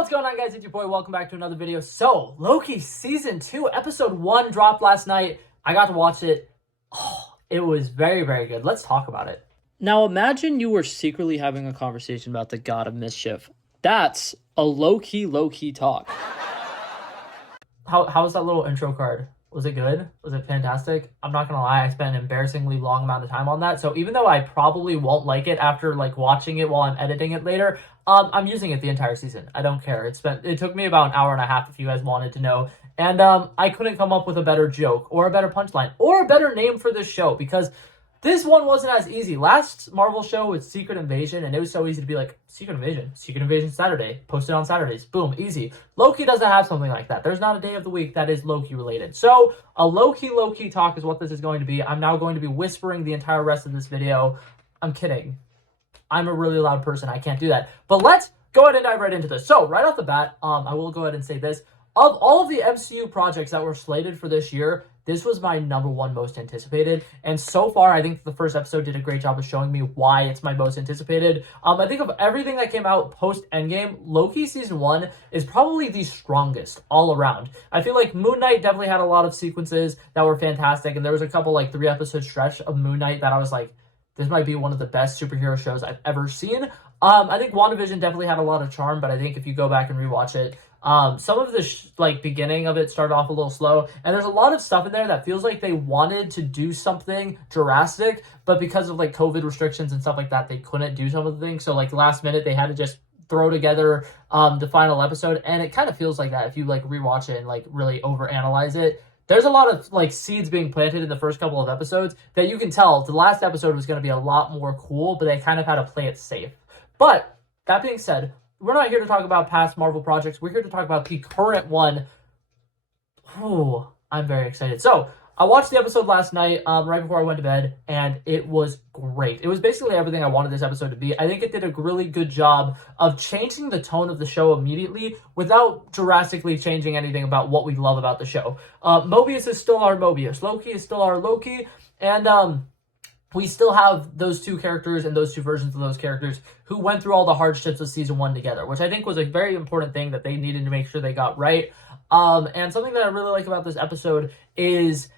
What's going on, guys? It's your boy. Welcome back to another video. So, Loki Season 2, Episode 1 dropped last night. I got to watch it. Oh, it was very, very good. Let's talk about it. Now, imagine you were secretly having a conversation about the God of Mischief. That's a low-key talk. How was that little intro card? Was it good? Was it fantastic? I'm not gonna lie, I spent an embarrassingly long amount of time on that. So even though I probably won't like it after watching it while I'm editing it later, I'm using it the entire season. I don't care. It took me about an hour and a half if you guys wanted to know. And I couldn't come up with a better joke or a better punchline or a better name for this show because this one wasn't as easy. Last Marvel show was Secret Invasion, and it was so easy to be like, Secret Invasion Saturday, posted on Saturdays, boom, easy. Loki doesn't have something like that. There's not a day of the week that is Loki related. So a low-key talk is what this is going to be. I'm now going to be whispering the entire rest of this video. I'm kidding. I'm a really loud person. I can't do that. But let's go ahead and dive right into this. So right off the bat, I will go ahead and say this. Of all of the MCU projects that were slated for this year, this was my number one most anticipated. And so far, I think the first episode did a great job of showing me why it's my most anticipated. I think of everything that came out post-Endgame, Loki Season 1 is probably the strongest all around. I feel like Moon Knight definitely had a lot of sequences that were fantastic. And there was a couple 3-episode stretch of Moon Knight that I was like, this might be one of the best superhero shows I've ever seen. I think WandaVision definitely had a lot of charm, but I think if you go back and rewatch it, some of the beginning of it started off a little slow, and there's a lot of stuff in there that feels like they wanted to do something drastic, but because of COVID restrictions and stuff like that, they couldn't do some of the things. So last minute, they had to just throw together the final episode, and it kind of feels like that if you rewatch it and really overanalyze it. There's a lot of seeds being planted in the first couple of episodes that you can tell the last episode was going to be a lot more cool, but they kind of had to play it safe. But that being said, we're not here to talk about past Marvel projects. We're here to talk about the current one. Oh, I'm very excited. So I watched the episode last night, right before I went to bed, and it was great. It was basically everything I wanted this episode to be. I think it did a really good job of changing the tone of the show immediately without drastically changing anything about what we love about the show. Mobius is still our Mobius. Loki is still our Loki. And we still have those two characters and those two versions of those characters who went through all the hardships of Season 1 together, which I think was a very important thing that they needed to make sure they got right. And something that I really like about this episode is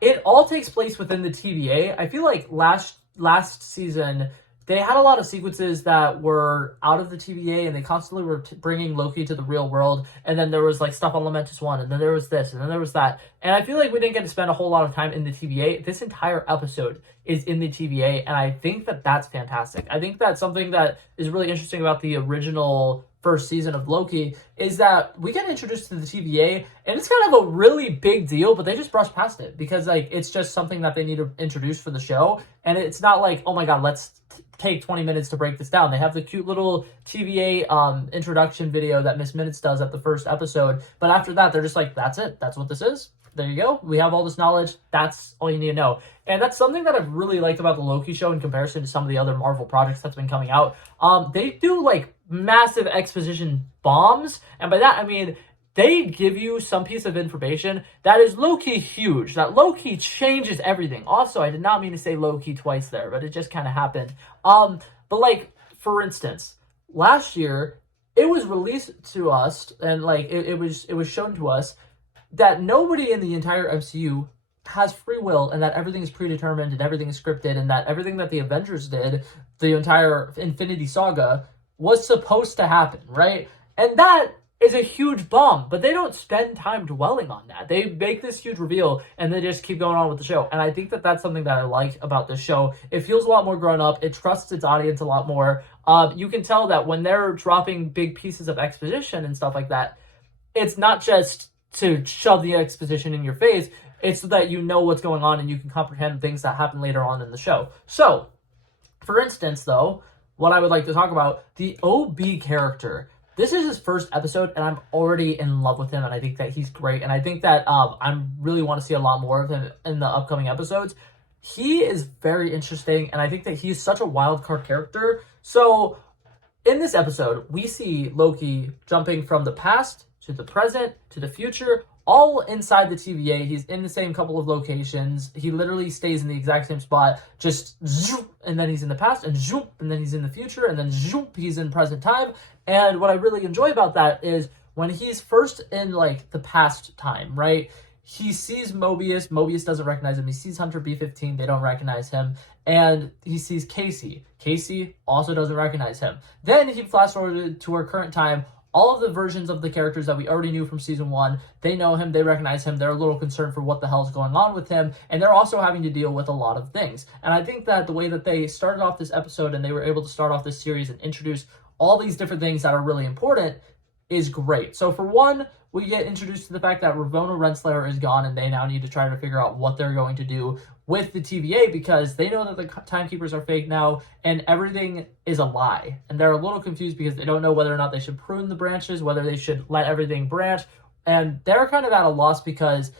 it all takes place within the TVA. I feel like last season, they had a lot of sequences that were out of the TVA, and they constantly were bringing Loki to the real world. And then there was stuff on Lamentus 1, and then there was this, and then there was that. And I feel like we didn't get to spend a whole lot of time in the TVA. This entire episode is in the TVA, and I think that that's fantastic. I think that's something that is really interesting about the original first season of Loki is that we get introduced to the TVA, and it's kind of a really big deal, but they just brush past it because it's just something that they need to introduce for the show. And it's not oh my God, let's take 20 minutes to break this down. They have the cute little TVA introduction video that Miss Minutes does at the first episode. But after that, they're just that's it. That's what this is. There you go. We have all this knowledge. That's all you need to know. And that's something that I've really liked about the Loki show in comparison to some of the other Marvel projects that's been coming out. They do massive exposition bombs. And by that, I mean, they give you some piece of information that is low-key huge, that low-key changes everything. Also, I did not mean to say low-key twice there, but it just kind of happened. But for instance, last year, it was released to us, and it was shown to us that nobody in the entire MCU has free will, and that everything is predetermined, and everything is scripted, and that everything that the Avengers did, the entire Infinity Saga, was supposed to happen, right? And that is a huge bomb, but they don't spend time dwelling on that. They make this huge reveal, and they just keep going on with the show. And I think that that's something that I like about this show. It feels a lot more grown up. It trusts its audience a lot more. You can tell that when they're dropping big pieces of exposition and stuff like that, it's not just to shove the exposition in your face. It's so that you know what's going on and you can comprehend things that happen later on in the show. So, for instance, though, what I would like to talk about, the OB character. This is his first episode, and I'm already in love with him, and I think that he's great, and I think that I really want to see a lot more of him in the upcoming episodes. He is very interesting, and I think that he's such a wild card character. So, in this episode, we see Loki jumping from the past to the present, to the future, all inside the TVA. He's in the same couple of locations. He literally stays in the exact same spot, just zoop, and then he's in the past, and zoop, and then he's in the future, and then zoop, he's in present time. And what I really enjoy about that is when he's first in like the past time, right? He sees Mobius. Mobius doesn't recognize him. He sees Hunter B-15. They don't recognize him. And he sees Casey. Casey also doesn't recognize him. Then he flash forwarded to our current time. All of the versions of the characters that we already knew from season 1, they know him, they recognize him, they're a little concerned for what the hell's going on with him, and they're also having to deal with a lot of things. And I think that the way that they started off this episode and they were able to start off this series and introduce all these different things that are really important is great. So for one, we get introduced to the fact that Ravonna Renslayer is gone, and they now need to try to figure out what they're going to do with the TVA, because they know that the timekeepers are fake now and everything is a lie. And they're a little confused because they don't know whether or not they should prune the branches, whether they should let everything branch. And they're kind of at a loss because,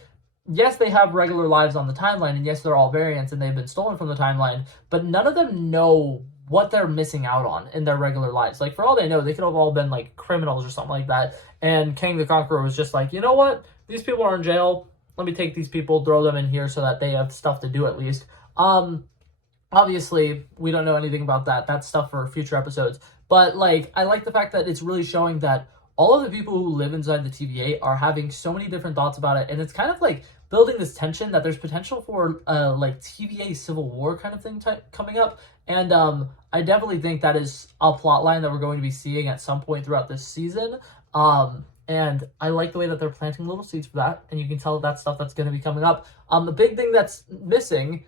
yes, they have regular lives on the timeline, and yes, they're all variants and they've been stolen from the timeline, but none of them know what they're missing out on in their regular lives. Like, for all they know, they could have all been like criminals or something like that. And Kang the Conqueror was just like, you know what? These people are in jail. Let me take these people, throw them in here so that they have stuff to do at least. Obviously, we don't know anything about that. That's stuff for future episodes. But like, I like the fact that it's really showing that all of the people who live inside the TVA are having so many different thoughts about it, and it's kind of like building this tension that there's potential for like TVA civil war kind of thing coming up. And I definitely think that is a plot line that we're going to be seeing at some point throughout this season. And I like the way that they're planting little seeds for that, and you can tell that stuff that's going to be coming up. The big thing that's missing,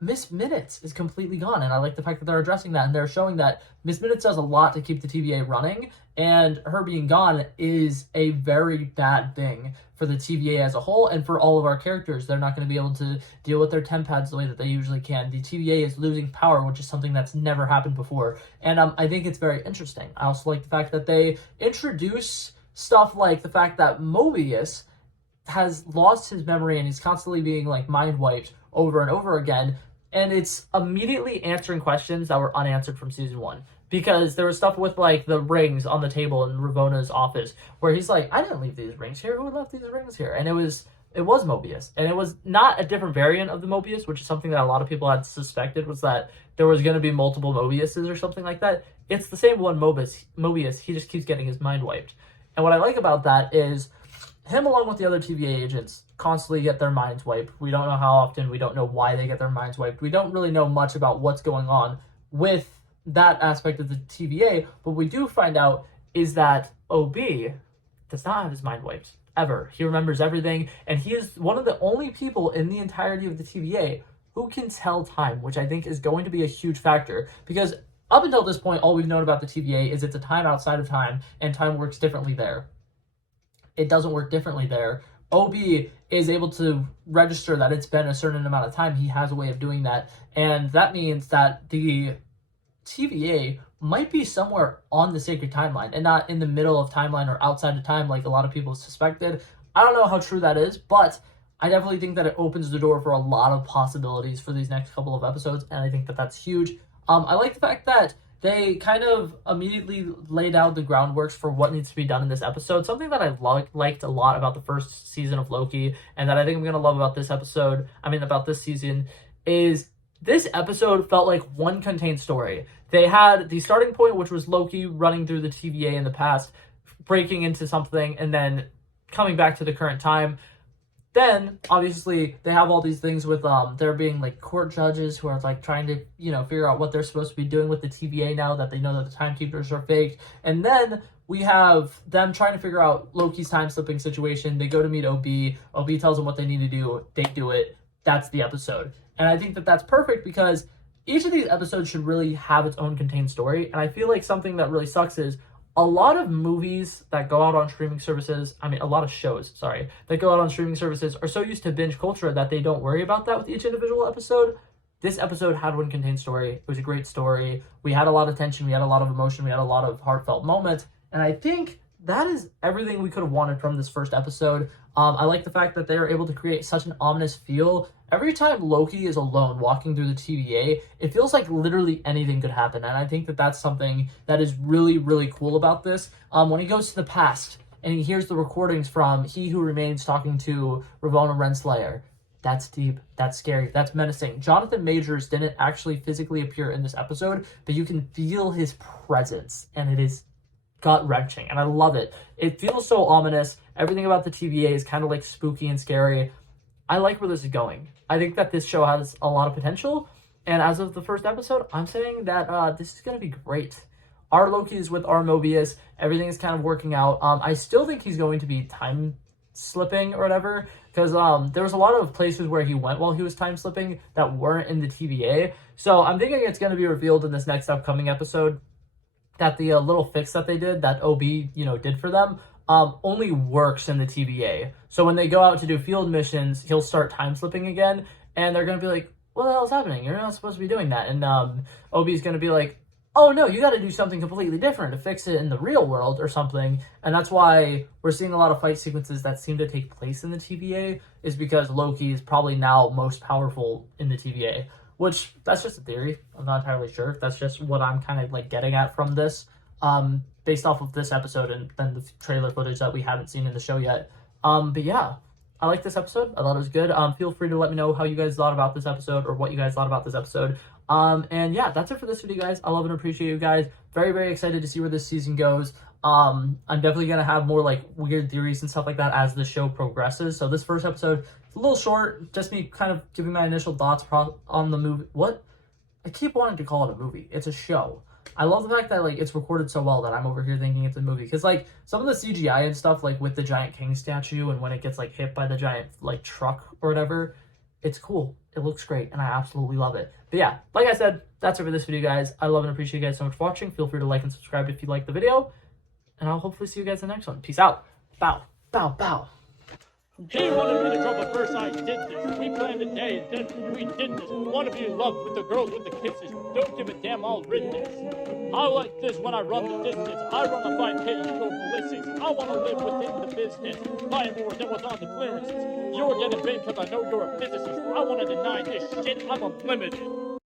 Miss Minutes is completely gone, and I like the fact that they're addressing that, and they're showing that Miss Minutes does a lot to keep the TVA running, and her being gone is a very bad thing for the TVA as a whole, and for all of our characters. They're not going to be able to deal with their temp pads the way that they usually can. The TVA is losing power, which is something that's never happened before, and I think it's very interesting. I also like the fact that they introduce stuff like the fact that Mobius has lost his memory and he's constantly being like mind wiped over and over again, and it's immediately answering questions that were unanswered from season 1, because there was stuff with like the rings on the table in Ravonna's office where he's like, I didn't leave these rings here, who left these rings here? And it was Mobius, and it was not a different variant of the Mobius, which is something that a lot of people had suspected, was that there was going to be multiple Mobiuses or something like that. It's the same one Mobius, he just keeps getting his mind wiped. And what I like about that is him, along with the other TVA agents, constantly get their minds wiped. We don't know how often. We don't know why they get their minds wiped. We don't really know much about what's going on with that aspect of the TVA. What we do find out is that OB does not have his mind wiped, ever. He remembers everything, and he is one of the only people in the entirety of the TVA who can tell time, which I think is going to be a huge factor, because up until this point, all we've known about the TVA is it's a time outside of time, and time works differently there. It doesn't work differently there. OB is able to register that it's been a certain amount of time. He has a way of doing that, and that means that the TVA might be somewhere on the sacred timeline and not in the middle of timeline or outside of time like a lot of people suspected. I don't know how true that is, but I definitely think that it opens the door for a lot of possibilities for these next couple of episodes, and I think that that's huge. I like the fact that they kind of immediately laid out the groundworks for what needs to be done in this episode. Something that I've liked a lot about the first season of Loki, and that I think I'm going to love about this episode, about this season, is this episode felt like one contained story. They had the starting point, which was Loki running through the TVA in the past, breaking into something, and then coming back to the current time. Then, obviously, they have all these things with there being like court judges who are like trying to, figure out what they're supposed to be doing with the TVA now that they know that the timekeepers are fake. And then we have them trying to figure out Loki's time slipping situation. They go to meet OB. OB tells them what they need to do. They do it. That's the episode. And I think that that's perfect because each of these episodes should really have its own contained story. And I feel like something that really sucks is a lot of movies that go out on streaming services, a lot of shows, that go out on streaming services are so used to binge culture that they don't worry about that with each individual episode. This episode had one contained story. It was a great story. We had a lot of tension. We had a lot of emotion. We had a lot of heartfelt moments. And I think that is everything we could have wanted from this first episode. I like the fact that they are able to create such an ominous feel. Every time Loki is alone walking through the TVA, it feels like literally anything could happen. And I think that that's something that is really, really cool about this. When he goes to the past and he hears the recordings from He Who Remains talking to Ravonna Renslayer. That's deep. That's scary. That's menacing. Jonathan Majors didn't actually physically appear in this episode, but you can feel his presence, and it is gut-wrenching, and I love it. It feels so ominous. Everything about the TVA is kind of like spooky and scary. I like where this is going. I think that this show has a lot of potential, and as of the first episode, I'm saying that this is going to be great. Our Loki is with our Mobius. Everything is kind of working out. I still think he's going to be time slipping or whatever, because there was a lot of places where he went while he was time slipping that weren't in the TVA. So I'm thinking it's going to be revealed in this next upcoming episode that the little fix that they did, that OB, did for them, only works in the TVA. So when they go out to do field missions, he'll start time slipping again, and they're going to be like, what the hell is happening? You're not supposed to be doing that. And OB's going to be like, oh no, you got to do something completely different to fix it in the real world or something. And that's why we're seeing a lot of fight sequences that seem to take place in the TVA, is because Loki is probably now most powerful in the TVA, which that's just a theory. I'm not entirely sure. That's just what I'm kind of like getting at from this, based off of this episode and then the trailer footage that we haven't seen in the show yet. But yeah, I like this episode. I thought it was good. Feel free to let me know how you guys thought about this episode, or what you guys thought about this episode. And yeah, that's it for this video, guys. I love and appreciate you guys. Very, very excited to see where this season goes. I'm definitely gonna have more like weird theories and stuff like that as the show progresses. So this first episode is a little short, just me kind of giving my initial thoughts on the movie. What? I keep wanting to call it a movie. It's a show. I love the fact that like it's recorded so well that I'm over here thinking it's a movie, because like some of the CGI and stuff, like with the giant king statue and when it gets like hit by the giant like truck or whatever, it's cool. It looks great, and I absolutely love it. But yeah, like I said, that's it for this video, guys. I love and appreciate you guys so much for watching. Feel free to like and subscribe if you like the video, and I'll hopefully see you guys in the next one. Peace out. Bow, bow, bow. He wanted me to drop a verse, I did this. We planned a day, and then we did this. Wanna be in love with the girls with the kisses. Don't give a damn, I'll written this. I like this when I run the distance. I run a 5K, you go ballistics. I wanna live within the business. Buying more than what's on the clearances. You're getting big cause I know you're a physicist. I wanna deny this shit, I'm unlimited.